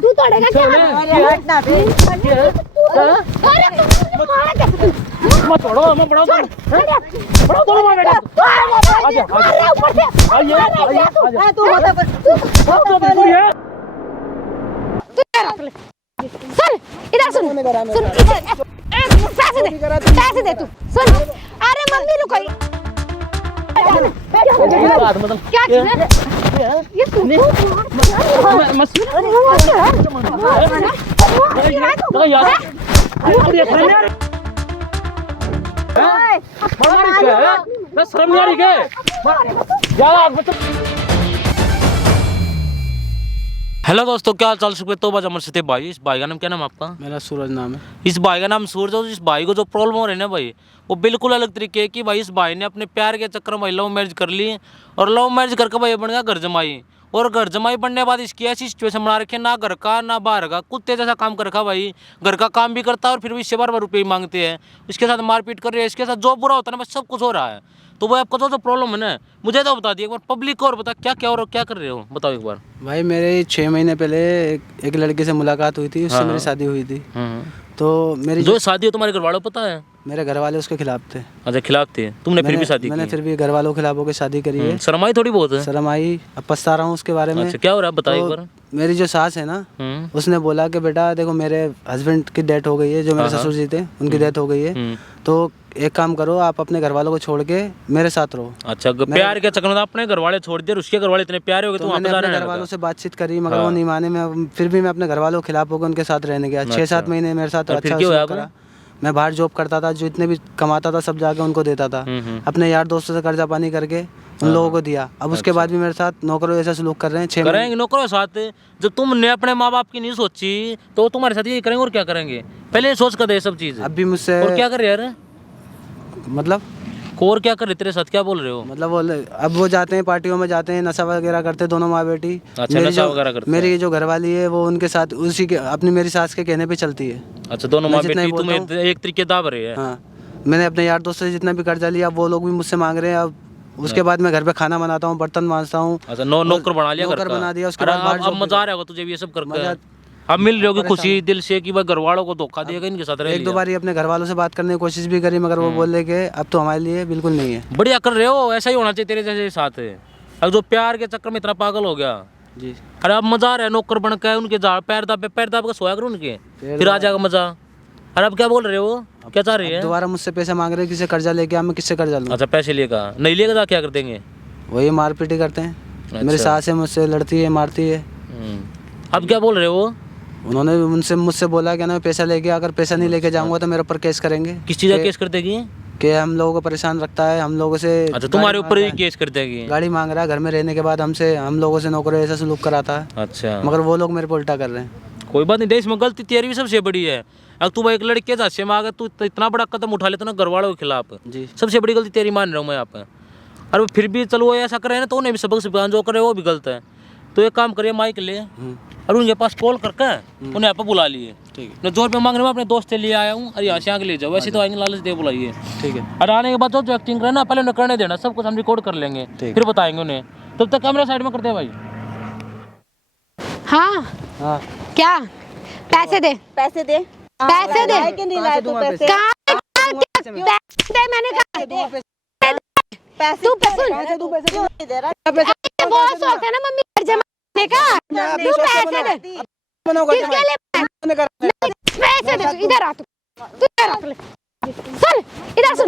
तू तोड़ेगा क्या? मत छोड़ो, मैं बड़ा बड़ा मैं बेटा आजा ऊपर से आइए तू सुन इधर सुन पैसे दे तू सुन। अरे मम्मी रुको क्या चीज़ है? ये तू शर्म नहीं आ रही क्या? हेलो दोस्तों, क्या हाल चाल? सुबह तो बज अमर से भाई। इस भाई का नाम क्या नाम आपका? मेरा सूरज नाम है। इस भाई का नाम सूरज है। इस भाई को जो प्रॉब्लम हो रही है ना भाई, वो बिल्कुल अलग तरीके की। भाई इस भाई ने अपने प्यार के चक्कर में भाई लव मैरिज कर ली, और लव मैरिज करके भाई बन गया घर जमाई। और घर जमाई बनने के बाद इसकी ऐसी सिचुएशन बना रखी है, ना घर का ना बाहर का, कुत्ते जैसा काम कर रखा भाई। घर का काम भी करता है और फिर भी इससे बार रुपये मांगते हैं। इसके साथ मारपीट कर रही है, इसके साथ जो बुरा होता है ना बस सब कुछ हो रहा है। तो वो आपको जो प्रॉब्लम है ना, मुझे तो बता दिए एक बार, पब्लिक को और बता क्या क्या और क्या कर रहे हो, बताओ एक बार। भाई मेरे 6 महीने पहले एक लड़के से मुलाकात हुई थी, उससे हाँ, मेरी शादी हुई थी। तो मेरी जो शादी हो तुम्हारे घर वालों को पता है? मेरे घर वाले उसके खिलाफ थे। अच्छा, खिलाफ थे? तुमने फिर भी शादी मैंने की? फिर भी घर वालों के खिलाफ होकर शादी करी है। शर्म आई थोड़ी बहुत है? शर्म आई, अब पछता रहा हूँ उसके बारे में। अच्छा, क्या हो रहा है बताइए एक तो बार। मेरी जो सास है ना, उसने बोला कि बेटा देखो मेरे हस्बैंड की डेथ हो गई है, जो मेरे ससुर जी थे उनकी डेथ हो गई है, तो एक काम करो आप अपने घर वालों को छोड़ के मेरे साथ रहो। अच्छा, प्यार के चक्कर में अपने घर वाले छोड़ दिए, उसके घर वाले इतने प्यारे हो गए, तो मैंने अपने घर वालों से बातचीत करी मगर वो नहीं माने। मैं फिर भी मैं अपने घर वालों के खिलाफ होकर उनके साथ रहने गया। 6-7 महीने मेरे साथ अच्छा सलूक करा। मैं बाहर जॉब करता था, जो इतने भी कमाता था सब जाके उनको देता था। अपने यार दोस्तों से कर्जा पानी करके उन लोगों को दिया। अब उसके बाद भी मेरे साथ नौकरों जैसा सलूक कर रहे हैं। 6 करेंगे नौकरों साथ। जब तुमने अपने माँ बाप की नहीं सोची तो तुम्हारे साथ यही करेंगे और क्या करेंगे? पहले सोच कर दे सब चीज। अब भी मुझसे और क्या कर रहे यार? मतलब और क्या कर रहे तेरे साथ, क्या बोल रहे हो? मतलब वो अब वो जाते हैं पार्टियों में, जाते हैं नशा वगैरह करते दोनों माँ बेटी। अच्छा, नशा वगैरह करते हैं। मेरी जो घरवाली है वो उनके साथ उसी के अपनी मेरी सास के कहने पे चलती है। अच्छा, दोनों माँ बेटी तुम्हें एक तरीके दाब रहे हैं? हाँ, मैंने अपने यार दोस्तों से जितना भी कर्जा लिया वो लोग भी मुझसे मांग रहे हैं। अब उसके बाद मैं घर पे खाना बनाता हूँ, बर्तन मांजता हूँ। अच्छा, नौकर बना लिया, नौकर बना दिया। उसके बाद अब मजा आ रहा होगा तुझे ये सब करके? अब मिल रही होगी खुशी दिल से कि भाई घर वालों को धोखा दिएगा, इनके साथ रह लिया। 1-2 बार अपने घर वालों से बात करने की कोशिश भी करी मगर वो बोले कि अब तो हमारे लिए बिल्कुल नहीं है। बढ़िया कर रहे हो, ऐसा ही होना चाहिए तेरे जैसे साथ। अब जो प्यार के चक्कर में इतना पागल हो गया जी। अरे अब मजा आ रहा है, नौकर बन के उनके पैर दाब के सोया करो उनके, फिर आ जाएगा मजा। अरे अब क्या बोल रहे हो, क्या चाह रही है? दोबारा मुझसे पैसे मांग रहे हैं, किसी कर्जा लेके। मैं किससे कर्जा लूँ? अच्छा, पैसे लेगा नहीं लेगा तो क्या कर देंगे? वही मारपीट ही करते हैं। मेरी सास है मुझसे लड़ती है, मारती है। अब क्या बोल रहे हो? उन्होंने मुझसे बोला कि ना पैसा लेके, अगर पैसा नहीं लेके जाऊंगा तो मेरे ऊपर केस करेंगे। किस चीज़ का केस कर देगी? कि हम लोगों को परेशान रखता है, हम लोगों से। अच्छा, तुम्हारे ऊपर ही केस कर देगी? गाड़ी मांग रहा है घर में रहने के बाद हमसे, हम लोगों से नौकरों ऐसा सलूक कराता है। अच्छा, मगर वो लोग मेरे को उल्टा कर रहे हैं। कोई बात नहीं, देश में गलती तेरी भी सबसे बड़ी है। अब तू एक लड़के से मांगे, तू इतना बड़ा कदम उठा लेता ना घर वालों के खिलाफ जी। सबसे बड़ी गलती तेरी मान रहा हूँ मैं यहाँ पे। अरे फिर भी चलो वो ऐसा करे ना तो उन्हें भी सबक सिखाना, जो करे वो भी गलत है। तो एक काम करिए माइक ले और उनके पास कॉल करके उन्हें यहाँ पे बुला लिए। ठीक है। मैं 2 रुपये मांगने में अपने दोस्त से लिए आया हूँ, अरे यहाँ से आगे ले जाओ, वैसे तो आएंगे लालच दे बुलाइए। ठीक है। और आने के बाद जो एक्टिंग करे ना पहले उन्हें करने देना, सब कुछ हम रिकॉर्ड कर लेंगे, फिर बताएंगे उन्हें। तब तक कैमरा साइड में करते हैं भाई। हाँ क्या? पैसे दे पैसे दे कि नहीं लाए तू पैसे? मैंने कहा पैसे तू पैसे क्यों नहीं दे रहा? बहुत शौक है ना मम्मी घर जमाने का। तू पैसे दे, किसके लिए पैसे दे? इधर आ, तू इधर आ, सुन इधर सुन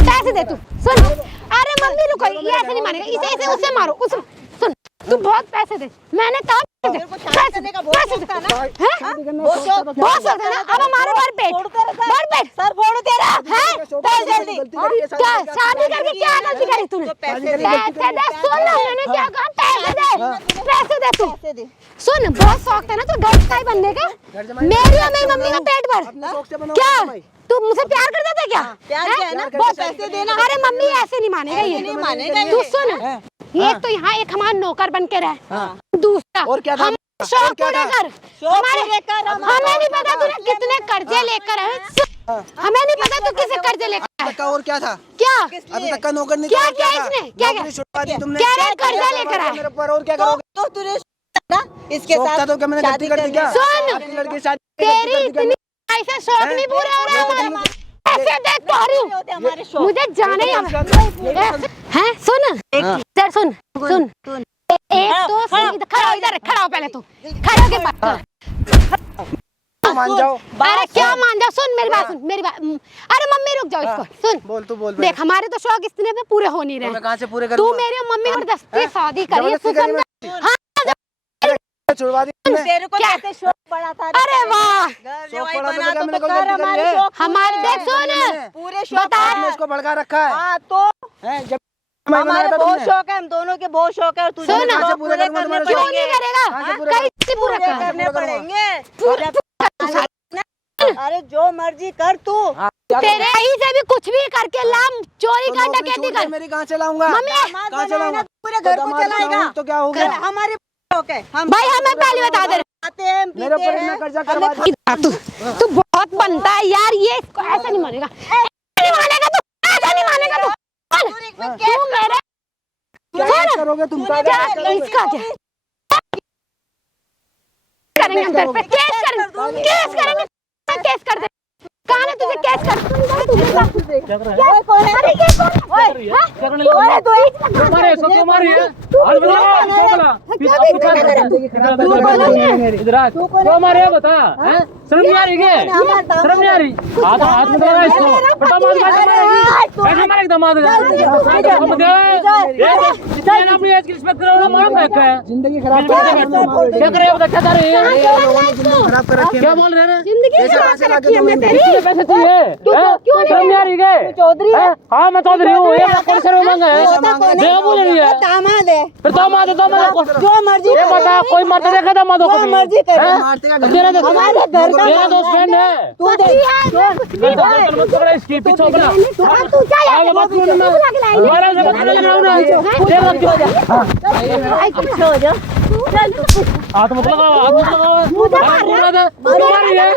पैसे दे तू सुन। अरे मम्मी रुको, ये ऐसे नहीं मानेगा, इसे उससे मारो, उस सुन तू बहुत पैसे दे। मैंने कहा पैसे दे, बहुत शौक है ना। अब हमारे भर पेट सर फोड़ तेरा है। जल्दी क्या शादी करके क्या गलती करी तूने? पैसे दे। सुन मैंने क्या कहा, पैसे दे तू। सुन बहुत शौक है ना तो डॉक्टर का बनने का, मेरी और मेरी मम्मी का पेट भर। क्या तू मुझसे प्यार करता था क्या? प्यार क्या है ना, बहुत पैसे देना। अरे मम्मी ऐसे नहीं मानेगा, ये नहीं मानेगा। तू सुन, एक तो यहाँ एक हमारा नौकर बन के रहे, दूसरा और क्या था? हम शौक पूरे कर, हमें नहीं पता तूने कितने कर्जे लेकर आए, हमें नहीं पता तू किसे कर्जे लेकर आए। और क्या था? क्या अभी तक का नौकर नहीं क्या क्या इसने क्या क्या तुमने क्या कर्जा लेकर आए? और क्या करोगे? तो तूने इसके शौक था साथ तो क्या मैंने गलती कर दी क्या? सुन। आपकी लड़की से शादी तेरी गलती कर दी इतनी ऐसे शौक नहीं पूरे हो रहे हमारे। ऐसे देख तो रही हूँ, होते हमारे शौक। मुझे जाने ही हैं। सुन इधर, सुन सुन एक तो खड़ा हो, इधर खड़ा हो, पहले तू खड़ा होके बात कर। क्या? मान जाओ। अरे क्या मान जाओ, सुन मेरी बात, सुन मेरी बात। अरे मम्मी रुक जाओ, इसको सुन। बोल तू बोल। देख हमारे तो शौक इतने पे पूरे हो नहीं तो मैं रहे। कहाँ से पूरे तू करूँगा? मेरी मम्मी जबरदस्ती शादी करी है, तू जबरदस्ती करी समझा? हाँ छुड़वा दी मैंने। तेरे को क्या? कैसे शौक पड़ा था? अरे वाह, घर शौक जवाई पड़ा तो बना क्या तो मैंने कोई कर गलती करी हमारे है? शौक हमारे पूरे देख सुन पूरे शौक बता। आपने उसको भड़का रखा है। हाँ तो हैं? जब हमारे बहुत शौक है, हम दोनों के बहुत शौक है और तुझे सुन, भी कहाँ से शौक पूरे पूरे करूंगा करने तुम्हारे क्यों शौक? नहीं पड़ेंगे। करेगा? कहाँ से पूरे कैसे पूरा पूरे कर? करने पूरा पड़ेंगे। अरे जो मर्जी कर तू। तेरे ही से भी कुछ भी करके लाम, चोरी कर, डकैती कर। मेरी कहाँ से लाऊंगा? मम्मी दामाद कहाँ से बनाएगा लाऊंगा? तो पूरे घर को दामाद चलाएगा। बनाऊं तो क्या हो गया? कर हमारे शौक है। हम भाई हमें पहले बता दे। खाते हैं, मेरे पीते ऊपर हैं। इतना कर्जा करवा दिया। तू बहुत बनता है यार, ये इसको ऐसा नहीं मानेगा, ऐसा नहीं मानेगा तू, ऐसा नहीं मानेगा तू। तू मेरे क्या करोगे तुम? क्या इसका क्या करेंगे हम तेरे पे? केस करेंगे, केस करेंगे, केस कर दे। कहाँ है तुझे केस कर? ओए कौन है? अरे ये कौन है? हाँ? कौन है तू? तुम्हारे सो तुम्हारी है आज बता इधर आ तो हमारे बता हैं शर्म नहीं आ रही के शर्म नहीं आ रही हाथ में लगा इसको बेटा मार मार दामाद हम दे ये अपनी एज की रिस्पेक्ट करो ना मार फेंक है जिंदगी खराब क्या कर रहे हो बता क्या कर रहे हैं खराब कर रखी है। क्या बोल रहे हैं जिंदगी खराब कर रखी है मैं तेरी। पैसे चाहिए शर्म नहीं आ रही के चौधरी है। हाँ मैं चौधरी हूँ ये कौन से मांगा है देगा बोल रही है दामाद है। फिर दामाद जो मर्जी ये बता कोई मरते देखा दामाद को जो मर्जी करे। मारते का घर तेरा हमारे घर का तेरा दोस्त फ्रेंड है तू देख मत पकड़ा इसकी पीछे पकड़ा तू क्या यार आगे मत बोल ना हमारा से मत लगाओ ना ये मत हो जा। हाथ मत लगाओ हाथ मत लगाओ मार रही है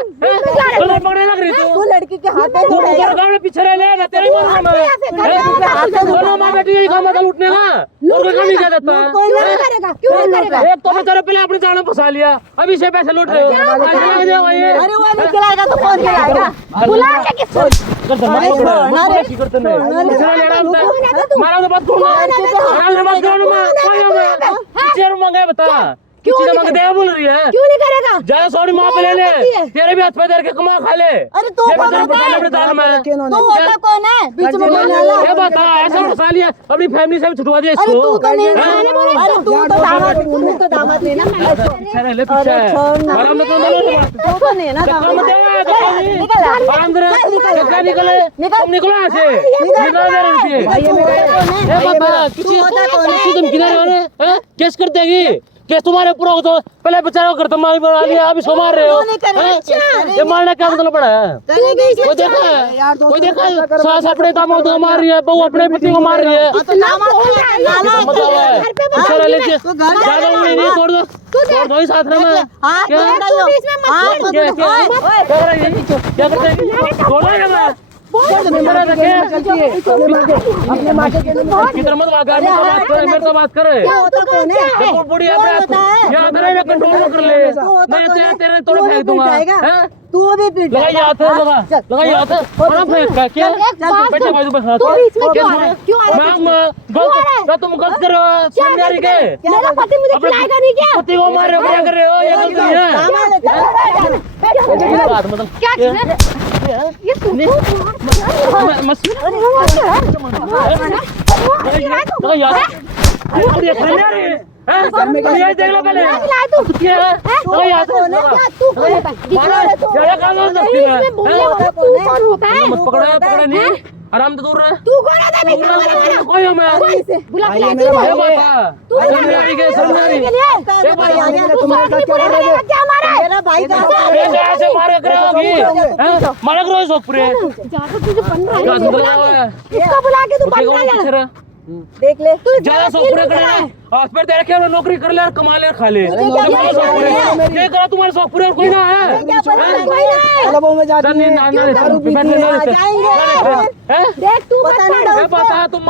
चलो पकड़ने लग रही तू तू लड़की के हाथ में तू ऊपर गांव में पीछे रह ले ना तेरे ही मारूंगा मैं दोनों मां बेटी यही काम था लूटने का और कोई काम नहीं किया जाता क्यों नहीं करेगा? क्यों नहीं करेगा? एक तो बेचारा पहले अपनी जान में फंसा लिया अभी से पैसे लूट रहे हो अरे वो नहीं खिलाएगा तो कौन खिलाएगा? बुला के किसको? मारा तो बात मांगे बता क्यों किसी नहीं मांगे देगा बोल रही है क्यों नहीं करेगा? ज्यादा सॉरी माँ पे ले ले तेरे भी हाथ पे दे के कमा खा ले अरे तू ये कौन बेचारे होता फंसा ले है? अपने दाल में तू होता कौन है? बीच में बोलने वाला। ये बता ऐसा फंसा लिया अपनी फैमिली से भी छुटवा दिया अरे तू इसको तो नहीं हाँ? अरे तू तो दामाद तू तो दामाद नहीं ना। पीछे रह ले पीछे आराम से तू तो नहीं है ना दामाद। निकलो यहाँ से निकलो दे रुपये ये बता किसी तुम किधर हो रहे केस कर देगी केस तुम्हारे पूरा हो तो पहले बेचारा को करता मार बना लिया अब इसको मार रहे हो ये मारने का मतलब पड़ा है कोई देखा सास अपने दामाद को मार रही है बहू अपने पति को मार रही है मतलब है बेचारा लेके ज्यादा नहीं तोड़ दो ही साथ में क्या करते हैं छोड़ो ये अपने माँ के किधर मत मेरे तो बात करे देखो बुढ़ी अपने कंट्रोल कर ले मैं तेरे तोड़ फेंक दूंगा तू भी लगाइए हाथ लगाइए हाथ बड़ा फेंक का क्या बेटे भाई बस मैं तुम गलत कर रहे हो समझारी के मेरा पति मुझे खिलाएगा नहीं क्या? पति को मार रहे हो क्या कर रहे हो ये गलती है बात मतलब क्या ये तू आराम तो दूर रहे तू कौन है? कोई हमें बुला के मेरा भाई मारा करो सब पूरे तुझे बन रहा है इसको बुला के तू बन रहा है देख ले ज्यादा सब पूरे करे हाँ फिर तेरे क्या नौकरी कर ले और कमा ले और खा ले। ये करा तुम्हारे शौक पूरे और कोई ना है। क्लबों में जाती है, दारू पीती है, देख तू बता तुम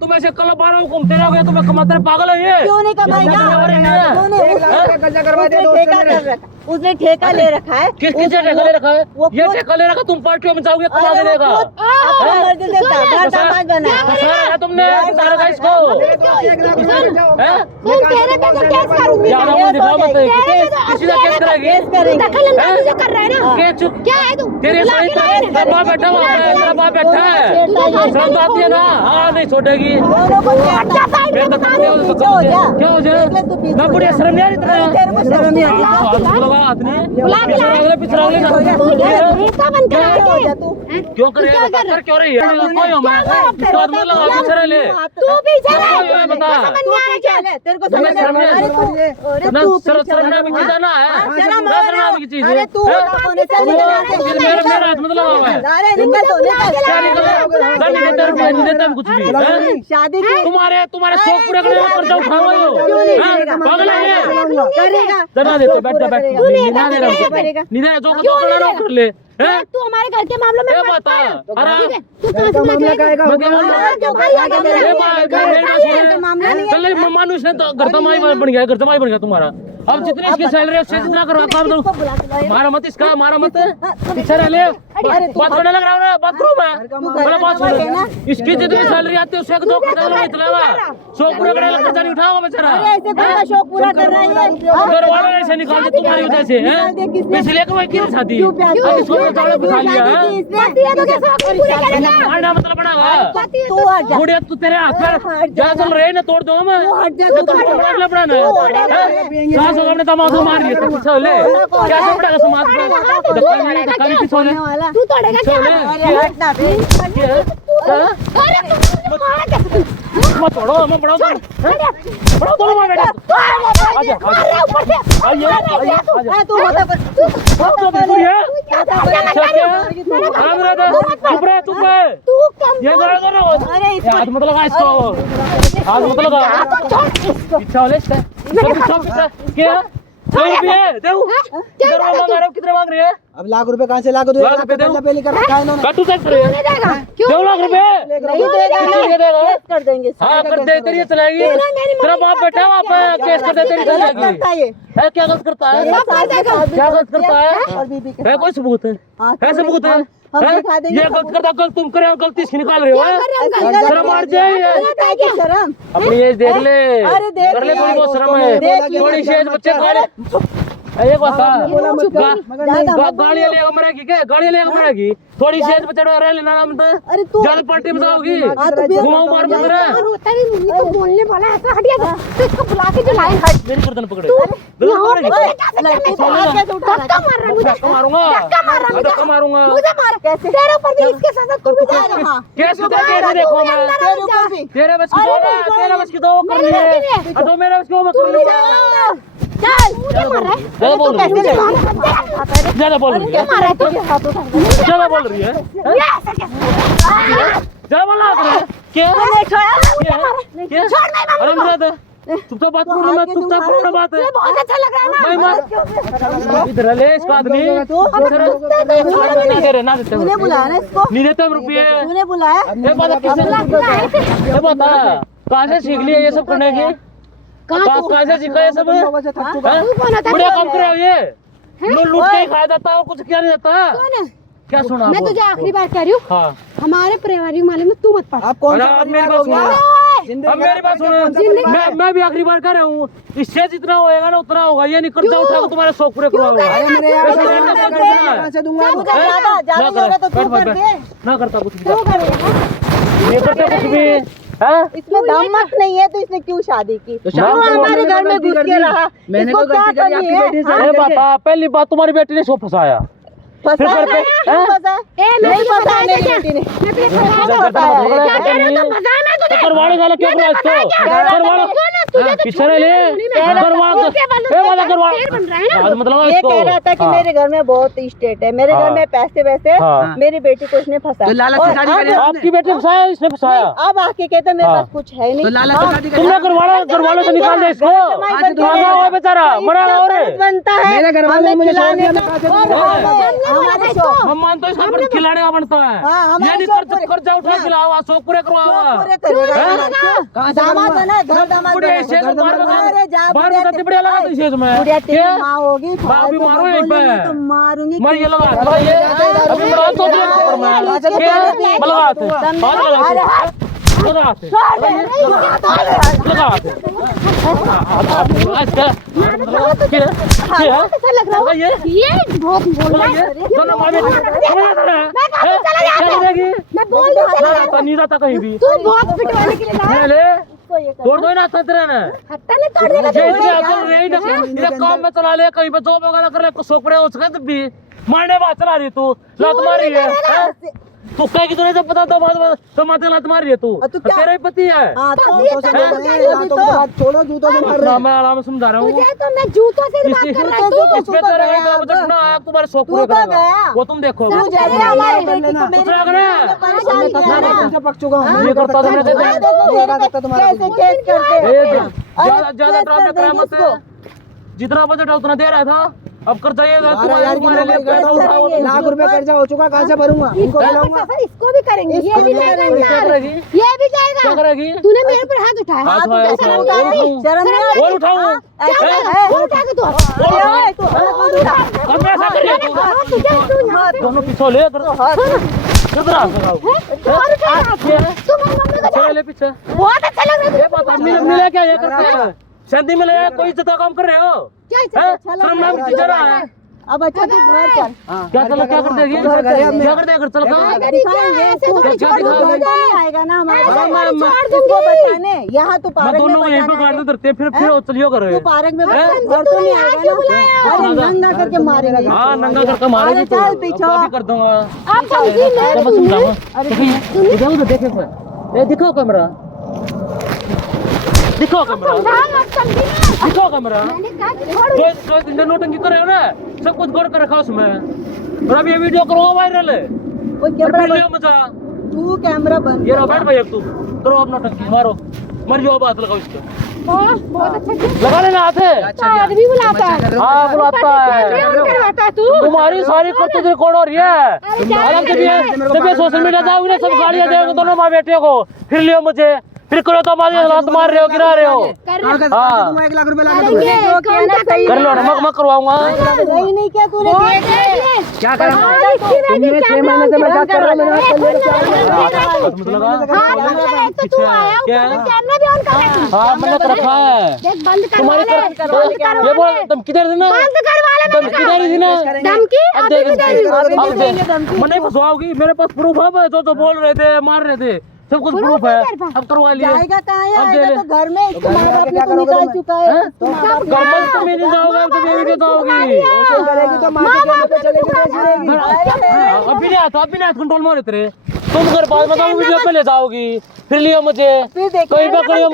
तुम ऐसे क्लब बार में घूमते रहोगे, तुम्हें कमाते पागल है ये? क्यों नहीं कमाएगा? उसने ठेका ले रखा है। किसने ठेका ले रखा है? ये ठेका ले रखा, तुम पार्टियों में जाओगे कमा के देगा। तुमने सारा का इसको ज्यादा मुझे दिखाओ मत, किसी का केस करेगी? कर रहा है ना, क्या है तू? तेरे बाप बैठा हुआ है, तेरा बाप बैठा है, शर्म आती है ना? हाँ नहीं छोड़ेगी। क्या हो जाए ना, बुढ़िया शर्म नहीं आ रही तुम्हें? क्यों करे क्यों रही है? कोई हो मैं इसके बाद मुझे लगा पीछे ले तू पीछे रह, बता तेरे को तुम्हें शर्म नहीं चीज है ना है की चीज है। मेरे हाथ में लगा हुआ है कुछ भी शादी तुम्हारे शौक पूरे करने में कर्जा उठाओ पागल है जना देते बैठ नींद जो कर ले तू हमारे घर के मामलों में बता। अरे मानुष ने तो घर तमाई बन गया तुम्हारा। अब जितनी इसकी सैलरी है उससे जितना करो काम तो मारा मत इसका, मारा मत पीछे रह ले। बात करने लग रहा है, बात करूं मैं? बड़ा बात सुन, इसकी जितनी सैलरी आती है उससे जो खर्चा नहीं चलावा, शौक पूरा करने का खर्चा नहीं उठाओ बेचारा। शौक पूरा कर रहा है, घर वाले ऐसे निकालते तुम्हारी वजह से हैं, इसलिए कोई की शादी इसको चावल बिठा लिया है। मतलब बनागा बुढ़िया तू तेरे हाथ पर जा चल रहे ना, तोड़ दो मैं बनाना अपने तमाशा मार लिए तो कुछ ले क्या पड़ेगा समाज में? धक्का नहीं पिछोले तू तोड़ेगा मत तोड़ो, मैं बड़ा मैं बेटा आजा चुप रहे ये हाथ मत लगा इसको, हाथ मत लगा क्या कितने मांग रही है? अब लाख रुपए कहाँ से लाख रुपए लेकर रखा है इन्होंने। दो लाख रुपए कर देंगे। हाँ कर दे, तेरी चलाएगी। तेरा बाप बैठा वहाँ पे केस कर दे, तेरी चलाएगी। है क्या गलत करता है? क्या गलत करता है? कोई सबूत है? सबूत है? ये गलत करता, गलत तुम करे, गलती इसकी निकाल रहे हो। शर्म मार जाए अपनी एज देख ले, कर ले थोड़ी बहुत शर्म है, थोड़ी सी एज बच्चे एक बता गाड़ी लेगा मरेगी क्या? गाड़ी लेगा मरेगी, थोड़ी सी एज बच्चे रह लेना नाम तो ज्यादा पार्टी में जाओगी, घुमाऊ मार मत रहे। तो बोलने वाला ऐसा हटिया तो इसको बुला के जो लाए मेरी गर्दन पकड़े, धक्का मारूंगा तेरे ऊपर भी इसके साथ तू भी जाएगा। कैसे देखो मैं तेरे बस की दो कर लिए, तो मेरे बस की मत कर लिए। चल मुझे मार रहा है, ज्यादा बोल रही है, ज्यादा बोल रही है, ज्यादा बोल रहा है क्या? अरे मेरा चुपचाप बात करो, मैं चुपचाप करो बात है। बहुत अच्छा लग रहा है ना। इधर ले इसका आदमी ना देते, तूने बुलाया ना इसको, नहीं देते रुपये, तूने बुलाया। बता कहाँ से सीख लिया ये सब करने की? कहाँ से सीखा ये सब? बढ़िया काम कर रहे हो ये, लूट के खाया जाता है, कुछ किया नहीं जाता। क्या सुना? मैं तुझे आखिरी बार कह रही हूँ, हाँ हमारे पारिवारिक मामले में तू मत पड़। आप कौन अब मेरी बात सुनो, अब मेरी बात सुनो, मैं भी आखिरी बार कह रहा हूँ, इससे जितना होएगा ना उतना होगा, ये नहीं कर्जा उठा के तुम्हारे शौक पूरे करवाऊंगा। ना करता कुछ भी, नहीं करता कुछ भी। इसमें दामत नहीं है तो इसने क्यों शादी की? हमारे घर में घुस के रहा, इसको क्या करनी है? पापा पहली बात तुम्हारी बेटी ने सो फंसाया, नहीं पता मेरी बेटी ने करवाड़े वाला क्यों करा इसको? पीछे ले मतलब ये कह रहा था कि मेरे घर में बहुत स्टेट है, मेरे घर में पैसे वैसे, मेरी बेटी को उसने फंसा। आपकी बेटी फंसाया, इसने फंसाया। अब आके कहते मेरे पास कुछ है नहीं। तुमने घर वालों से निकाल दे इसको, बेचारा मरा बनता है मेरे घर वाले मुझे खिलाने का। हम मानते हैं पर खिलाने का बनता है। ये नहीं कर्जा उठा खिलावा, शौक पूरे करवावा। दामाद है ना, घर दामाद बढ़िया इसे तो बाहर बताते बढ़िया लगा तो इसे मैं माँ होगी, बाप भी मारो यहीं पे तो मारूंगी। मर ये लगा ये अभी मरा तो दिया पर मैं लगाते लगाते नीचा था कहीं भी तोड़ दो ना तेरे ने काम में चला ले, कहीं पे जॉब वगैरह कर रहे, सोपड़े हो सके तब भी मारने बात चला रही तू, लात मारी है तू क्या की तुझे पता तो माथे लात मारी है तू, तेरा ही पति है। छोड़ो जूतों से मार रहे मैं आराम से समझा रहा हूँ, तो मैं जूतों से बात कर रहा हूँ। तुम्हारे शौक पूरे करेगा वो तुम देखो ज्यादा ड्रामा करा मत, जितना बजट है उतना दे रहा था, अब कर चाहिए लाख रुपए कर्जा हो चुका, कहाँ से भरूंगा? इनको दिलाऊंगा। इसको भी करेंगे, ये भी जाएगा यार, ये भी जाएगा। क्या करेगी? तूने मेरे पर हाथ उठाया, हाथ उठाया, शर्म नहीं आती? शर्म नहीं आती? और उठाऊं दोनों पीछे ले ले पीछे। बहुत अच्छा लग रहा है। मिले क्या ये करते हैं शादी में ले कोई इज्जत का काम कर रहे हो? शर्म ना आती जरा है। अब अच्छा तू घर चल। क्या चलो क्या कर देगी? क्या कर देगा? चल का आएगा ना हमारे इसको बचाने। यहाँ तू पार्क में दोनों यहीं पे गाड़ धरते फिर चलियो कर रहे तू पार्क में घर तो नहीं आएगा ना, अरे नंगा करके मारेगा। हाँ नंगा करके मारेगी, चल पीछे कर दूंगा। आप समझी उधर देखे ये दिखाओ कैमरा, दिखाओ कैमरा, दिखाओ कैमरा। जो इंडियन नोटंकी कर रहे हो ना, सब कुछ गौर कर रखा उसमें, और अब ये वीडियो करो वायरल है। मजा तू कैमरा बंद ये रहा, बैठ भाई अब तुम करो अपना टंकी, मारो मर जाओ, बात लगाओ इसको, बहुत अच्छा लगा लेना हाथ है। आदमी बुलाता है, हाँ बुलाता है। तुम्हारी सारी करतूत रिकॉर्ड हो रही है। जब ये सोशल मीडिया जाओगे ना, सब गालियां देंगे दोनों माँ बेटे को, फिर लियो मुझे, फिर करो तो हमारी हाथ मार रहे हो, गिरा रहे हो। हाँ 1 लाख रुपए कर लो ना, मैं करवाऊंगा। नहीं क्या तूने क्या करा? तुमने 6 महीने से मैं बात कर रहा हूँ। हाँ मैंने कर रखा है तुम्हारी ये बोल धमकी दे रही ना, धमकी दे रही थी ना, मैं नहीं फंसवाओगी, मेरे पास प्रूफ है, जो बोल रहे थे मार रहे थे सब कुछ प्रूफ है। अब करवा लिया जाएगा कहाँ है? आएगा तो घर में इसको माँ बाप ने तो निकाल चुका है। घर में तो मैं नहीं जाऊंगा, तो मैं भी जाऊंगी। करेगी तो माँ के कहने पे चलेगी तो ऐसी रहेगी। अभी नहीं आता, अभी नहीं कंट्रोल में रहते रहे तुम। घर बाद में वीडियो पे ले जाओगी, फिर लियो मुझे कहीं पे करियो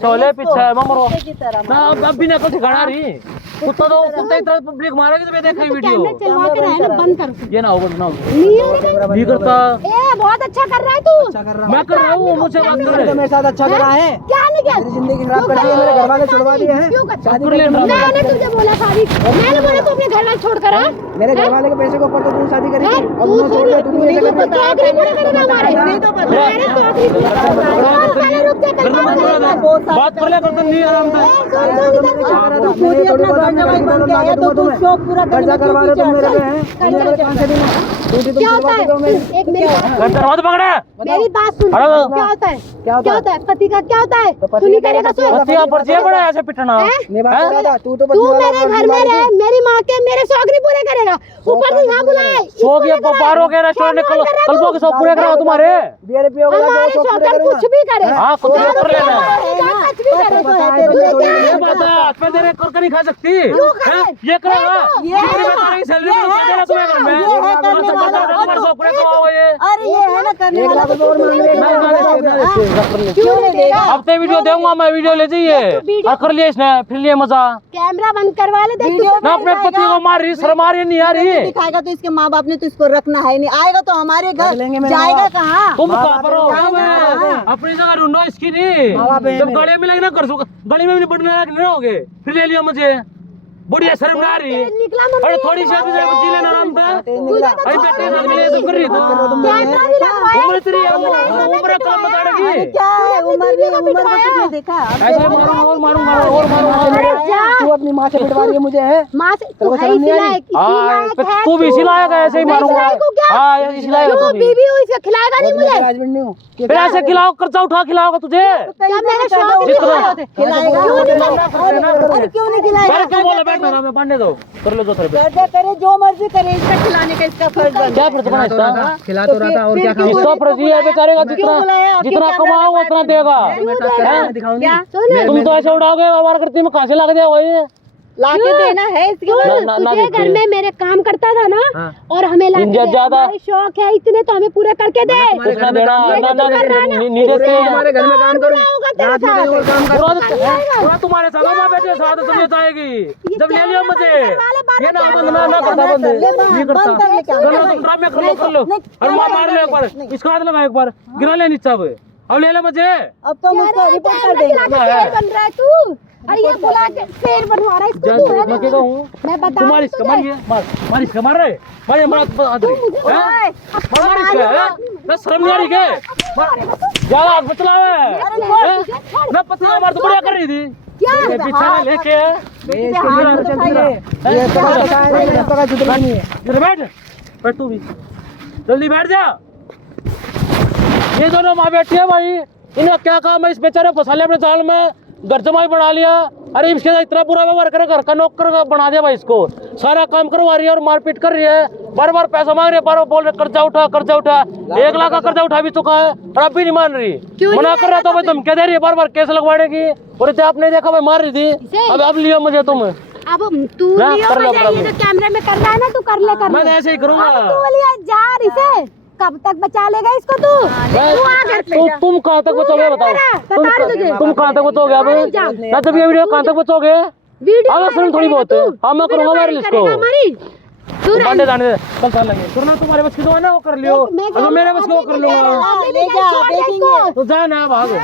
चले पीछे मरो ना। अब भी ना कुछ घड़ा रही कुत्ता तो कुत्ता इतना पब्लिक मारेगी तो मैं देखा वीडियो बंद कर, ये ना हो बंद ना हो नहीं करता। बहुत अच्छा कर रहा है तू। मैं कर रहा हूँ, मुझसे बात कर रहे तो मेरे साथ अच्छा करा है, क्या नहीं किया? मेरी जिंदगी खराब कर दी है, मेरे घर वाले छुड़वा दिए हैं। मैंने तुझे बोला शादी, मैंने बोला तू अपने घर वाले छोड़ कर आ। मेरे घर वाले के पैसे के ऊपर तो तू शादी करी थी, अब तू उन्होंने छोड़ दिया, तू नहीं तो चौकरी पूरा करेगा हमारे, नहीं तो पहले चौकरी पूरा पहले रुक जा, बात कर ले करता नहीं आराम से। पूरी अपना घर जमाई बन के आया तो तू शौक पूरा कर्जा करवा रहे तुम मेरे पे हैं, कहां से देना? क्या होता है? एक मेरी दरवाजा पकड़ा, मेरी बात सुन। क्या होता है? क्या होता है? पति का क्या होता है? तू नहीं करेगा तो पतिया पर जे बड़ा ऐसे पिटना तू तो तू मेरे घर में रह, मेरी माँ के मेरे शौक नहीं पूरे करेगा, ऊपर से यहाँ बुलाए। सो गया बारो के रेस्टोरेंट में कल्पो के सब पूरे कराओ तुम्हारे हमारे शौक कुछ भी करे। हाँ कुछ कर लेना। कुछ भी करे। कहता है हाथ पे तेरे कर नहीं खा सकती हैं? ये करेगा जितनी मैं तेरी सैलरी में उससे देना तुम्हें घर में तुम्हारे सौकड़े कमाओगे ये अरे ये है ना करने वाला तो और मांग रहे क्यों नहीं देगा? हफ्ते वीडियो दूंगा मैं वीडियो ले जाइए और कर लिया इसने फिर लिए मजा कैमरा बंद करवा ले देख तू ना अपने पति को मार रही शर्म आ रही नहीं आ रही दिखाएगा तो इसके माँ बाप ने तो इसको रखना है नहीं, आएगा तो हमारे घर जाएगा कहाँ? तुम कहाँ पर हो अपनी जगह ढूंढो इसकी नहीं जब गले में लगे ना कर गले में भी बढ़ने नहीं होगे फिर ले लिया मुझे बढ़िया शर्म ना आ रही है निकला अरे थोड़ी सी अभी जी लेना आराम था अरे बेटे साथ में ये सब कर रही तो उम्र तेरी उम्र काम बताएगी अरे क्या है उम्र में उम्र को तुमने देखा? ऐसे मारूंगा तू अपनी माँ से पिटवा रही है मुझे है माँ से तू है इसी लायक है तू भी इसी लायक है ऐसे ही मारूंगा हाँ इसी लायक तू बीवी हुई से खिलाएगा नहीं मुझे हस्बैंड नहीं हूँ फिर ऐसे खिलाओ कर्जा उठा खिलाओगा तुझे क्या मेरे शौक नहीं खिलाएगा अरे क्यों नहीं खिलाएगा? क्यों बोला बैठ मैं बढ़ने दो कर लो दूसरे पे करे जो मर्जी करे, इसका खिलाने का इसका फर्ज बनता क्या फर्ज बना इसका खिला तो रहा था और क्या खाऊं? इसका फर्ज ये है बेचारे का बुलाया? जितना कमाओगे उतना देगा तुम तो ऐसे उड़ाओगे हमारा करती में कहाँ से लग जाओगे ये लाके देना है इसके बाद। तुझे घर में मेरे काम करता था ना और हमें ज्यादा शौक है इतने तो हमें पूरे करके दे उसने देना नहीं देते तुम्हारे घर में काम करो पूरा तुम्हारे साथ माँ बेटे साथ तबीयत आएगी जब ले लिया मुझे ये ना करता बंद नहीं करता ड्रामे कर लो और माँ मार लो एक बार इसका हाथ लगा एक बार गिरा ले नीचे अब ले ले मुझे अब तो मुझको रिपोर्ट कर देंगे। बन रहा है तू अरे ये बुला के शेर बनवा रहा है इसको तू है मैं क्या कहूँ मैं बता तुम्हारी इसका मारिए मार इसका मार रहे मारिए मार इसका शर्म नहीं आ रही क्या ज्यादा हाथ बचला है मैं पतला मार तो बढ़िया कर रही थी पीछे लेके बैठ तू भी जल्दी बैठ जा ये दोनों माँ बैठी है भाई इन्हें क्या काम है इस बेचारे फंसा लिया अपने जाल में घर जमाई बना लिया अरे इसके साथ इतना बुरा व्यवहार करे घर का नौकर बना दिया भाई इसको सारा काम करवा रही है और मारपीट कर रही है बार बार पैसा मांग रही है बार बार बोल रहे कर्जा उठा 1 लाख का कर्जा उठा भी चुका है और अब भी नहीं मान रही मना कर रहा था भाई तुम क्या दे रही है बार बार केस लगवाने की और इतने आपने देखा भाई मार रही थी अब लियो मुझे तुम अब तू ये जो कैमरे में कर रहा है ना तू कर ले मैं ऐसे ही करूंगा तू लिया जा इसे कब तक बचा लेगा इसको तू तुम कहाँ तक बचोगे बताओ तुम कहाँ तक बचोगे अब मैं जब ये वीडियो कहाँ तक बचोगे हाँ सुन थोड़ी बहुत हाँ मैं करूंगा हमारे इसको बांधे जाने चलता लगे करना तुम्हारे बस की तो है ना वो कर लियो अगर मेरे बस की वो कर लूंगा ले जा देखेंगे तो जाना भागो